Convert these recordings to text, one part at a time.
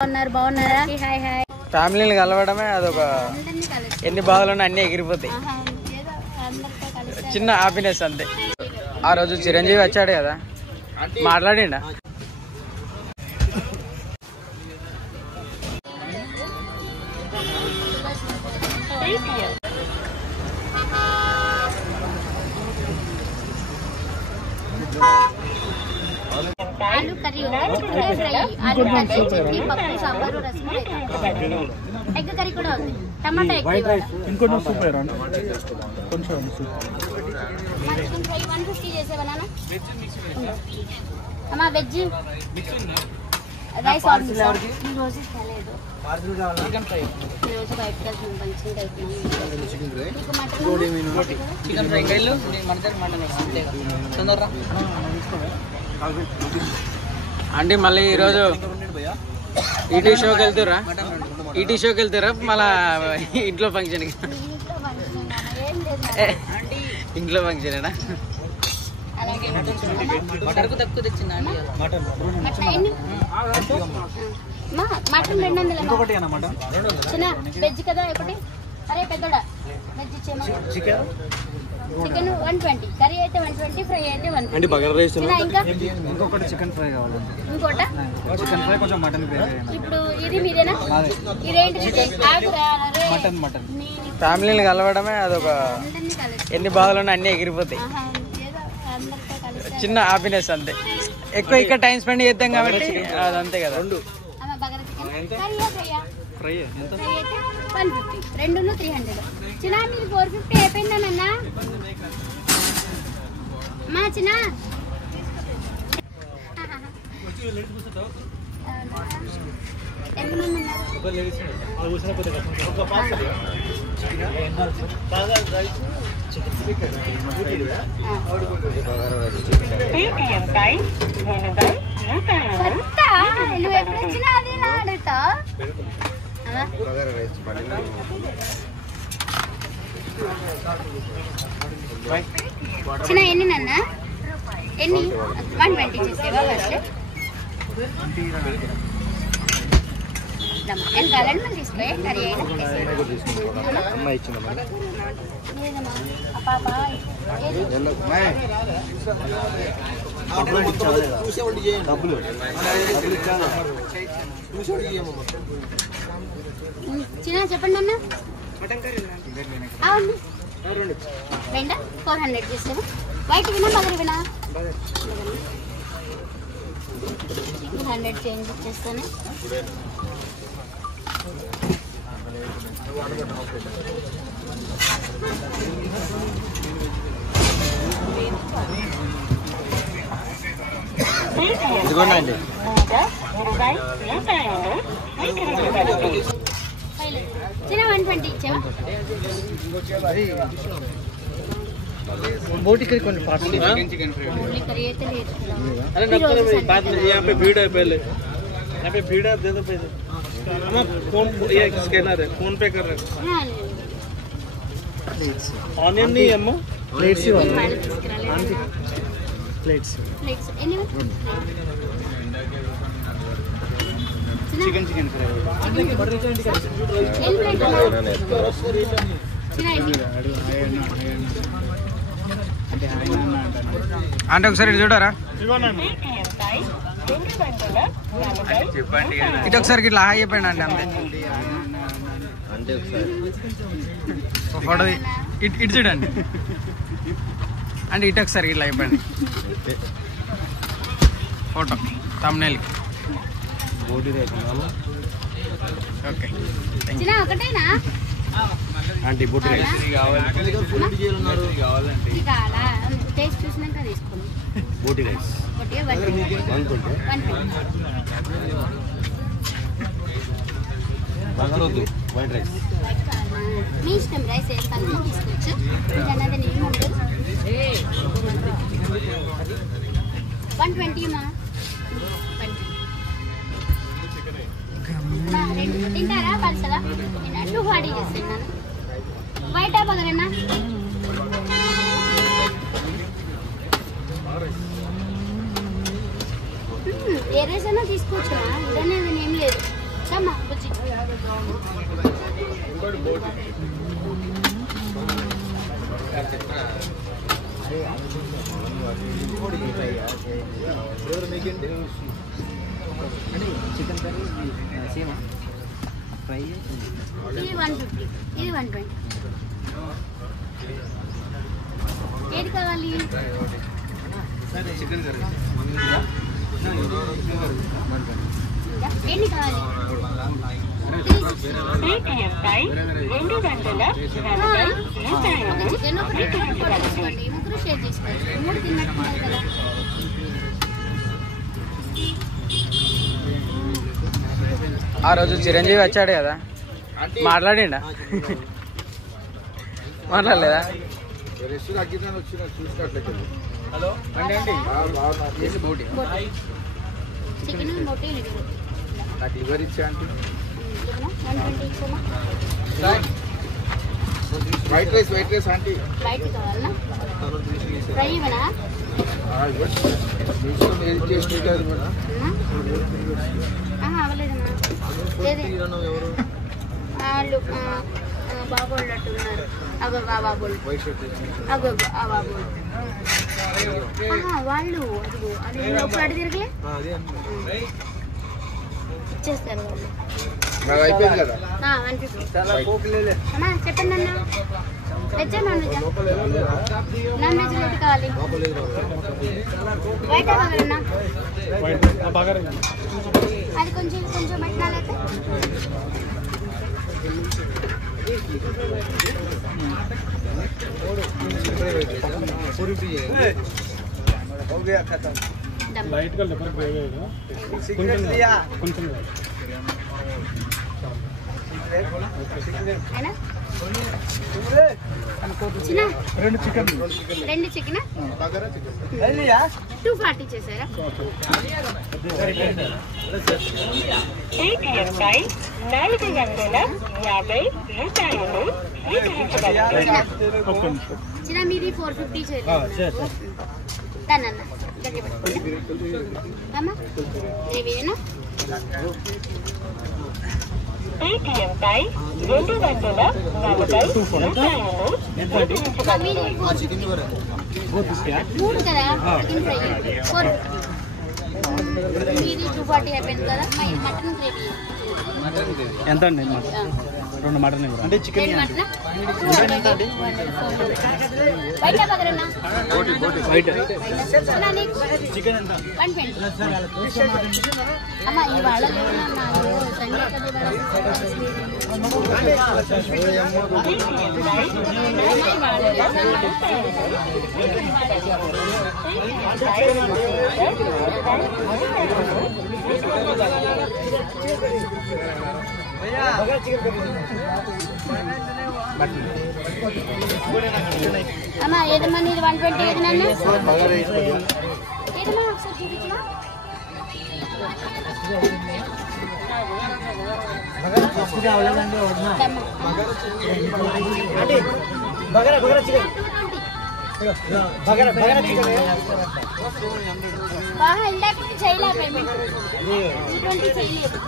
బాగున్నారా? ఫ్యామిలీని కలవడమే అదొక ఎన్ని బాధలున్నా అన్ని ఎగిరిపోతాయి. చిన్న హ్యాపీనెస్ అంతే. ఆ రోజు చిరంజీవి వచ్చాడు కదా, మాట్లాడిండా? ఆలు కర్రీ, చిక్కుడుకాయ ఫ్రై, ఆలు కర్రీ, చట్నీ, పప్పు, సాంబారు, రసం, ఎగ్ కర్రీ కూడా ఉంది. టమాటా ఎగ్ ఇంకొంచెం సూప్ వేయండి, కొంచెం సూప్. చికెన్ ఫ్రై 150 చేసేవనా అమ్మా? వెజ్ రైస్ ఆర్డర్ ఈ రోజు కాలేదు. చికెన్ ఫ్రై, ఈ రోజు బయటకు వెళ్తున్నాం, ఫంక్షన్కి వెళ్తున్నాం. చికెన్ ఫ్రై గైలు మటన్ తొందరరా అంటే. మళ్ళీ ఈరోజు ఈటీ షోకి వెళ్తారా? ఈటీ షోకి వెళ్తారా మళ్ళా ఇంట్లో ఫంక్షన్కి? ఇంట్లో ఫంక్షనేనా? తక్కువ తెచ్చిందా? మటన్ 200 చిన్న వెజ్ కదా ఒకటి. అరే పెద్దోడా వెజ్ ఇచ్చేమా? చికెన్ 120, కర్రీ అయితే 120, ఫ్రై అయితే 150. ఇంకా ఇంకొకటి చికెన్ ఫ్రై కావాలండి. ఇంకోట చికెన్ ఫ్రై కొంచెం మటన్ ఫ్రై. ఇప్పుడు ఇది మీదేనా? ఇదేంటి? మటన్. ఫ్యామిలీని కలవడమే అదొక ఎన్ని బాధలున్నా అన్ని ఎగిరిపోతాయి. చిన్న హ్యాపీనెస్ అంతే. ఎక్కువ ఇక్కడ టైం స్పెండ్ చేద్దాం కాబట్టి అదంతే కదా. ఫ్రై ఎంత? 150, 2 300. చిన్న మీరు 450 అయిపోయిందన్నా మా చిన్న. ఎంతమంది నువ్వు ఎప్పుడు వచ్చినా అది అడుగుతా. చిన్న ఎన్ని నాన్న? ఎన్ని? 120 చేసేవా ఫస్ట్? ఎంత కావాలండి మనం తీసుకో. కర్రీ చిన్న చెప్పండి అన్న. అవును 400 చేసేవా? వైట్ వినా బగర్ వినా? 100 చేంజ్ ఇచ్చేస్తాను. ఇదిగోండి. చిన్న 120 ఇచ్చావా? बोटी करी కొన్ని పార్ట్స్ चिकन करी అయితే లేదు. अरे बाद में यहां पे भीड़ है, पहले यहां पे भीड़ है, दे दो पैसे. हम फोन ये स्कैनर है, फोन पे कर रहे हैं. प्लेट्स ऑनियन नहीं अम्मा, प्लेट्स ही वाला प्लेट्स एनी चिकन फ्राई అంటే ఒకసారి ఇటు చూడరా? ఇటు ఒకసారి ఇట్లా హాయ్ చెప్పండి అండి. అంతే ఫోటో ఇటు చూడండి అంటే ఇటు ఒకసారి ఇట్లా అయిపోయింది ఫోటో తమ్నేల్కి. ఓకే ఒకటేనా ఆంటీ బోటి రైస్ టేస్ట్ చూసినాక తీసుకోండి. బోటి రైస్ వైట్ రైస్ మీ ఇష్టం. రైస్ వేస్తాను తీసుకోవచ్చు. అన్నది నేను 120 మా తింటారా? పలుసలా 240 చేస్తున్నాను. వైటా బగరేనా? ఏ రైస్ అయినా తీసుకోవచ్చునా? ఇదనేది ఏం లేదు. చికెన్ కర్రీ సేమా ఫ్రై ఇది 150, ఇది 120. ఏది కావాలి? చికెన్ కర్రీ ఎన్ని కావాలి? చికెన్ ఒకటి తీసుకోండి, ముగ్గురు షేర్ చేసుకోండి. 3 తిన్నట్టున్నారు కదా. ఆ రోజు చిరంజీవి వచ్చాడు కదా, మాట్లాడిండా? మాట్లాడలేదా? హలో బోటి చికెన్ బోటి లివర్ ఇచ్చా అంటే 120 ఇచ్చామా? వైట్ రైస్ ఆంటీ ఫ్లైట్ కావాలనా? ఫ్రై ఇవ్వనా? అవ్వలేదమ్మా. లేదే వాళ్ళు బాబోళ్ళు అట్టున్నారు. అగో ఆ బాబోళ్ళు, అగో ఆ బాబోళ్ళు వాళ్ళు అదిగో అది లోపల అడి తిరగలే ఇచ్చేస్తారు వాళ్ళు. 150. అమ్మా చెప్పండి అన్న, వెజ్జా నాన్ వెజ్జా? నాన్ వెజ్ ఏది కావాలి? వైట్ బాగారన్నా? అది కొంచెం కొంచెం పెట్టినాలైతే రెండు చికెన్ 240 చేశారా? చిన్న మీది 450 చేయలేదు. దాన్ని అన్న గట్టి పట్టుకోండి అమ్మా. ఏవేనా మూడు కదా చికెన్ ఫ్రై 4. మీది 240 అయిపోయింది కదా. మటన్ గ్రేవీ ఎంత అండి? 2 మటన్ అంటే చికెన్ చికెన్ ఎంత? 120. అమ్మ ఇవాళ సండే అమ్మా ఏదమ్మా నీది 120 ఏది నన్ను ఏదమ్మా ఒకసారి చూపించమా. బాగా ఇందాక చేయలే పేమెంట్ 220 చేయలేదు.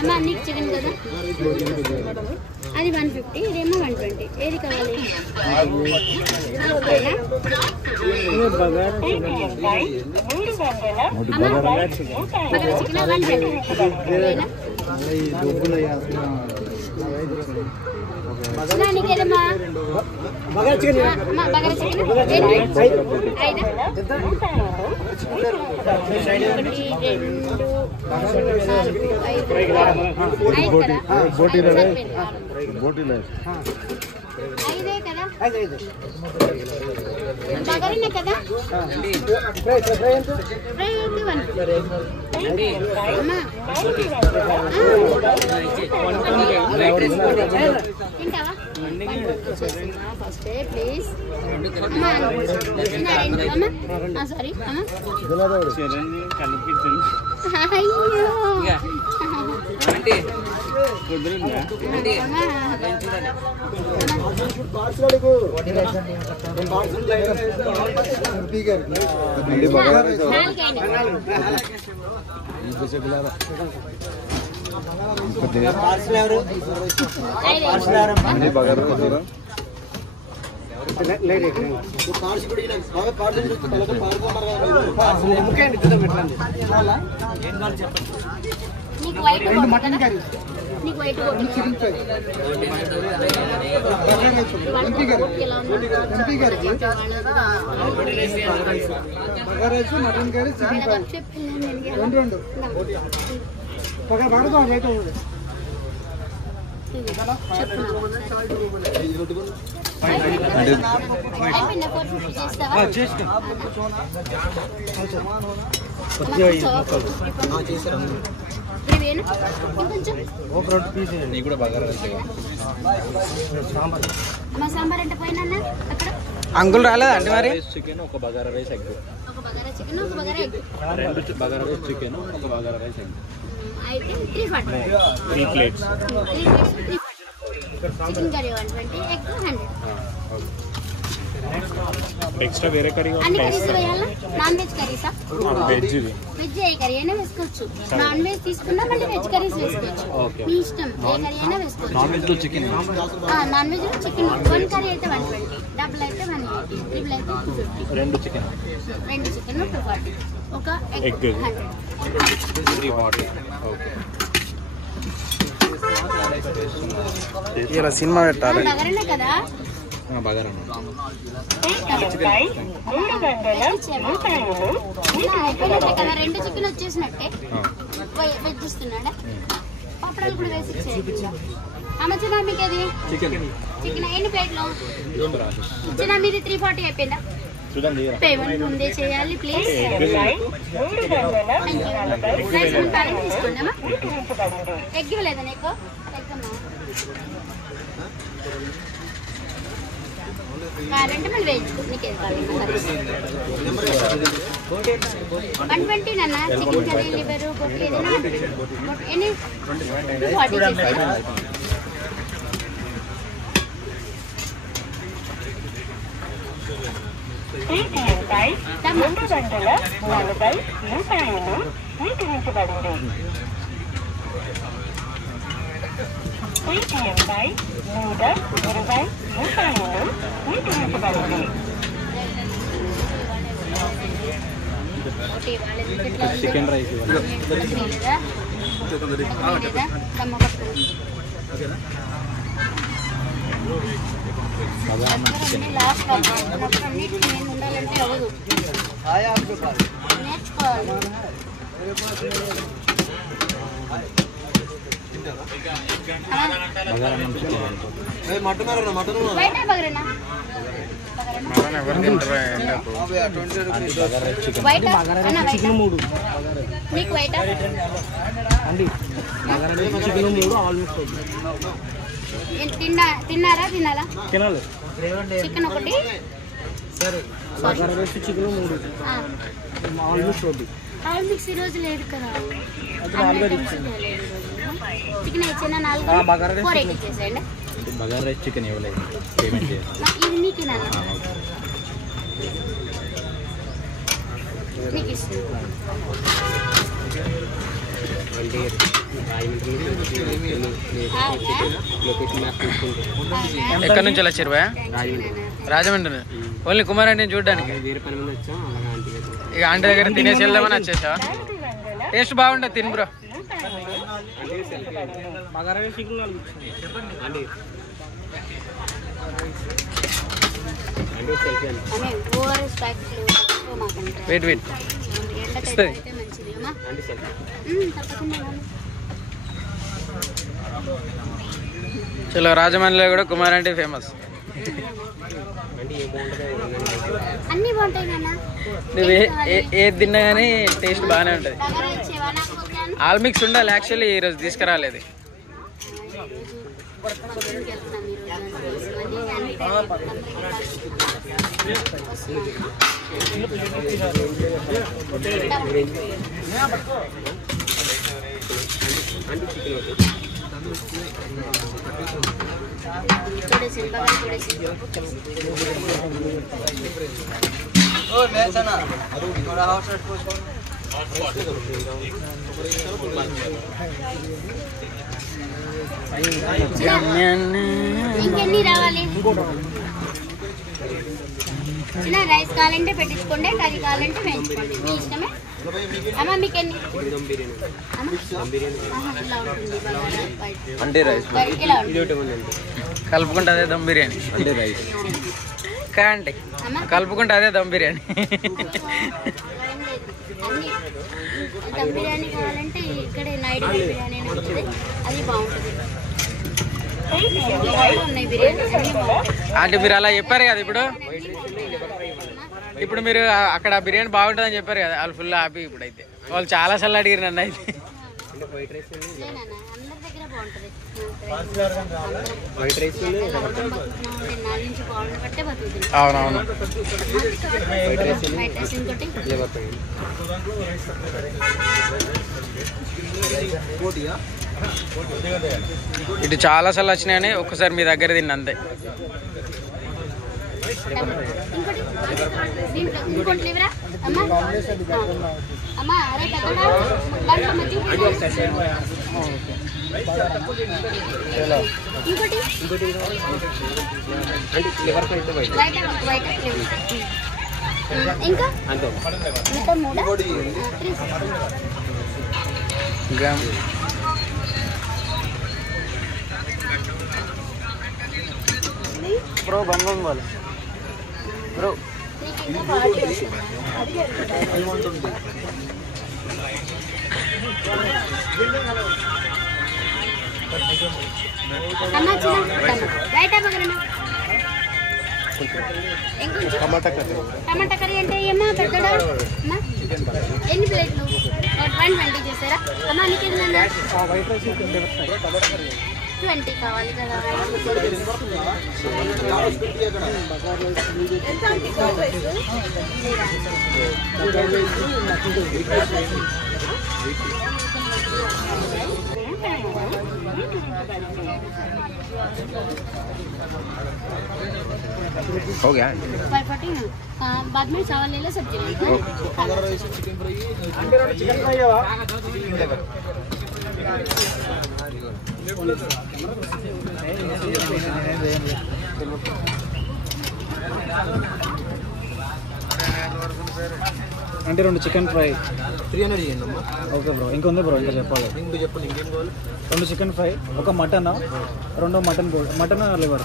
అమ్మా నీకు చికెన్ కదా, అది 150, ఇదేమో 120. ఏది కావాలి? చికెన్ 120. నీకేదమ్మా బగారా చికెన్ 5. 5 కదా? బగారానే కదా? ఫ్రై అయితే 150. అమ్మా తింటావా? ఫస్ట్ ప్లీజ్ సారీ నీకు వైట్ మటన్ కర్రీ నీకు వైట్ మటన్ కర్రీ రెండు పడదాం రేటు సాంబార్ అంటే పోయినా అక్కడ అంకుల్ రాలేదా అండి మరి చికెన్ ఒక బగారా రైస్ ఎగ్ ఒక బగారా చికెన్ ఒక బగారా ఎగ్ రెండు బగారా రైస్ చికెన్ ఒక బగారా రైస్ ఎగ్ అయితే 3 plates chicken curry 120 egg 100 extra వేరే కర్రీ అన్ని కర్రీస్ వేయాలా నాన్ వెజ్ కర్రీసా వెజ్ వెజ్ ఏ కర్రీ అయినా వేసుకోవచ్చు నాన్ వెజ్ తీసుకున్నా మళ్ళీ వెజ్ కర్రీస్ వేసుకోవచ్చు మీ ఇష్టం ఏ కర్రీ అయినా వేసుకోవచ్చు నాన్ వెజ్ లో చికెన్ నాన్ వెజ్ లో చికెన్ 1 కర్రీ అయితే 120 డబుల్ అయితే 180 ట్రిపుల్ అయితే 250 రెండు చికెన్ 2 చికెన్ 240 ఒక ఎగ్ 100 ఇలా సినిమా పెట్టాలి బగారానే కదా బగారా అయిపోయినట్టే కదా 2 చికెన్ వచ్చేసినట్టే వెజ్ ఇస్తున్నాడా పాపడాలు కూడా వేసి అమ్మచ్చినా మీకు అది చికెన్ ఎన్ని ప్లేట్లు ఇచ్చినా మీది 340 అయిపోయిందా పేమెంట్ ముందే చేయాలి ప్లీజ్ తీసుకోండి అమ్మా ఎగ్ ఇవ్వలేదా నీకు ఎగ్ అమ్మా కావాలంటే మళ్ళీ వేయించుకో నీకేది కావాలి 120 నాన్న చికెన్ కర్రీ లివర్ బొట్లు ఏదైనా ఎన్ని 40 చేసాయి చికెన్ రైస్ లాస్ట్ అన్నిటికీ నేను ఉండాలంటే అవ్వదు నేర్చుకోవాలి బయట బగరేనా వైట్ చికెన్ 3 మీకు వైట్ అండి చికెన్ 3 ఆల్మోస్ట్ తిన్నారా తినాలా తినాలి చికెన్ ఒకటి సరే బగారా రైస్ చికెన్ 3 ఆల్మోస్ట్ వద్దు ఆల్ మిక్స్ ఈ రోజు లేదు కదా చికెన్ ఇచ్చిన 4 480 చేసేయండి బగారా రైస్ చికెన్ ఇవ్వలేదు పేమెంట్ చేయాలి ఇది మీకు నాన్న మీకు ఇస్తాను ఎక్కడి నుంచి వచ్చారు భయ రాజమండ్రి ఓన్లీ కుమార్ ఆంటీని చూడడానికి ఇక ఆంటీ దగ్గర తినేసి వెళ్దామని వచ్చేసావా టేస్ట్ బాగుంటుంది తిను బ్రో వెయిట్ వెయిట్ ఇస్తుంది చలో రాజమండ్రిలో కూడా కుమార్ ఆంటీ ఫేమస్ అన్ని బాగుంటాయి నాన్న నువ్వు ఏది తిన్నా కానీ టేస్ట్ బాగానే ఉంటుంది ఆల్ మిక్స్ ఉండాలి యాక్చువల్లీ ఈరోజు తీసుకురాలేదు थोड़े से बगल थोड़े से ओ मैं चना थोड़ा हाउस सेट को ఇంకెన్ని రావాలి చిన్న రైస్ కావాలంటే పెట్టించుకోండి కర్రీ కావాలంటే వేయించుకోండి మీ ఇష్టమే అమ్మ మీకు ఎన్ని అంటే రైస్ కలుపుకుంటే అదే దమ్ బిర్యానీ అంటే రైస్ కాండి కలుపుకుంటే అదే దమ్ బిర్యానీ దమ్ బిర్యానీ కావాలంటే ఇక్కడే నైట్ బిర్యానీ అని ఉంటుంది అది బాగుంటుంది ఉన్నాయి బిర్యానీ అన్నీ బాగుంటాయి అంటే మీరు అలా చెప్పారు కదా ఇప్పుడు మీరు అక్కడ బిర్యానీ బాగుంటుందని చెప్పారు కదా వాళ్ళు ఫుల్ హ్యాపీ ఇప్పుడు అయితే వాళ్ళు చాలా సార్లు అడిగారు నన్ను అయితే అవునవును ఇటు చాలా సార్లు వచ్చినాయని ఒక్కసారి మీ దగ్గర తిన్న అంతే ఇంకోటి లేవరా అమ్మా అరే పెద్దడా ఇంకోటి ఇంకా మొత్తం మూడా బ్రో బంగం వాళ్ళు బ్రో టమాటా కర్రీ అంటే ఏమన్నా పెద్దడా ఎన్ని ప్లేట్లు 120 చేస్తారా అమ్మా నీకు 20 కావాలి కదా हो गया 540 बाद में चावल ले लो सब्जी ले लो चिकन फ्राई అంటే 2 చికెన్ ఫ్రై 300 చేయండి అమ్మా. ఓకే బ్రో ఇంకొంది బ్రో ఇంకా చెప్పాలి ఇంకో చెప్పండి ఇంకేం కావాలి 2 చికెన్ ఫ్రై ఒక మటన్ 2 మటన్ మటన్ లివర్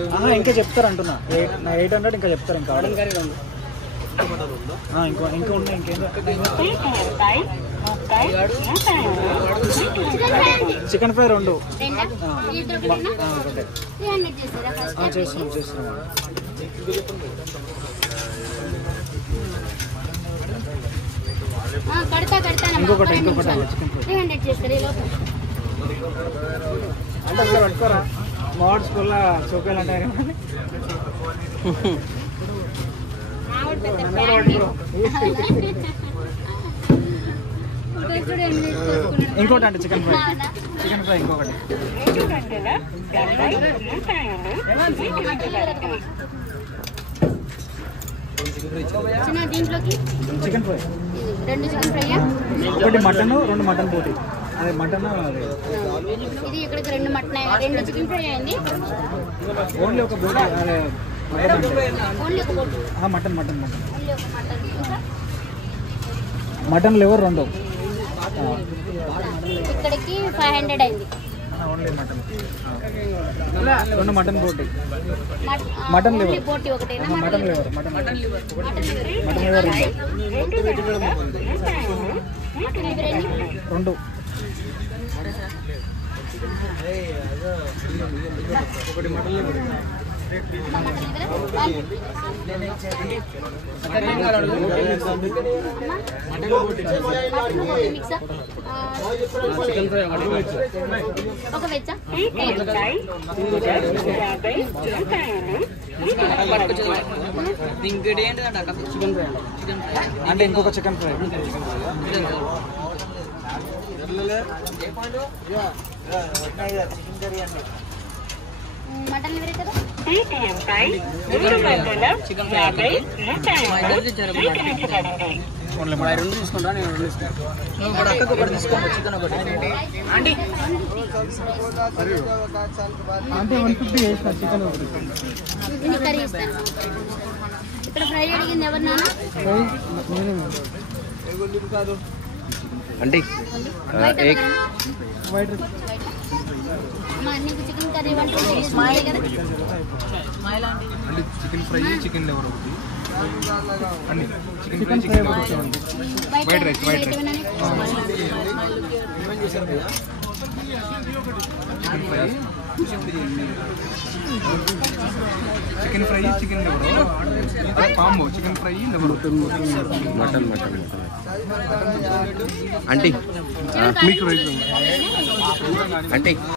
800 ఇంకా చెప్తారు అంటున్నా 800 ఇంకా చెప్తారు ఇంకా ఇంకా ఉన్నాయి ఇంకేం చికెన్ ఫ్రై 2 చేస్తున్నాం ఇంకొకటి చికెన్ ఫ్రై అంటే అసలు పట్టుకోరా మోడ్ స్కూల్లో చూపాలి అంటే ఇంకోటి అంటే చికెన్ ఫ్రై ఇంకొకటి దీంట్లోకి చికెన్ ఫ్రై 2 చికెన్ ఫ్రై ఒకటి మటన్ 2 మటన్ పోటీ అదే మటన్ ఇది ఇక్కడికి 2 మటన్ 2 చికెన్ ఫ్రై అయింది ఓన్లీ ఒక బోటీ అదే ఓన్లీ ఒక బోటి మటన్ ఓన్లీ ఒక మటన్ ఇంకా మటన్ లివర్ 2 ఇక్కడికి 500 అయింది ఓన్లీ మటన్ 2 మటన్ బోటీ మటన్ లివర్ బోటి ఒకటేనా మటన్ లివర్ మటన్ లివర్ రెండు ఒకటి మటన్ లివర్ ఒక వెచ్చా అంటే ఇంకొక చికెన్ ఫ్రై మటన్ లివర్ కదా రెండు తీసుకుంటా నేను రెండు తీసుకుంటా అక్కడికి ఒకటి తీసుకోండి చికెన్ ఒకటి ఆంటీ అంటే 150 వేస్తా చికెన్ ఒకటి కర్రీ ఇస్తాను ఇక్కడ ఫ్రై అడిగింది ఎవరు నాన్న ఆంటీ వైట్ అమ్మా నీకు చికెన్ కర్రీ 120 స్మైల్ కదా చికెన్ ఫ్రై చికెన్ లివర్ ఒకటి అన్ని చికెన్ చికెన్ ఫ్రై ఒకటి white rice chicken fry chicken liver combo chicken fry liver mutton aunty మీకు రైస్ ఆంటీ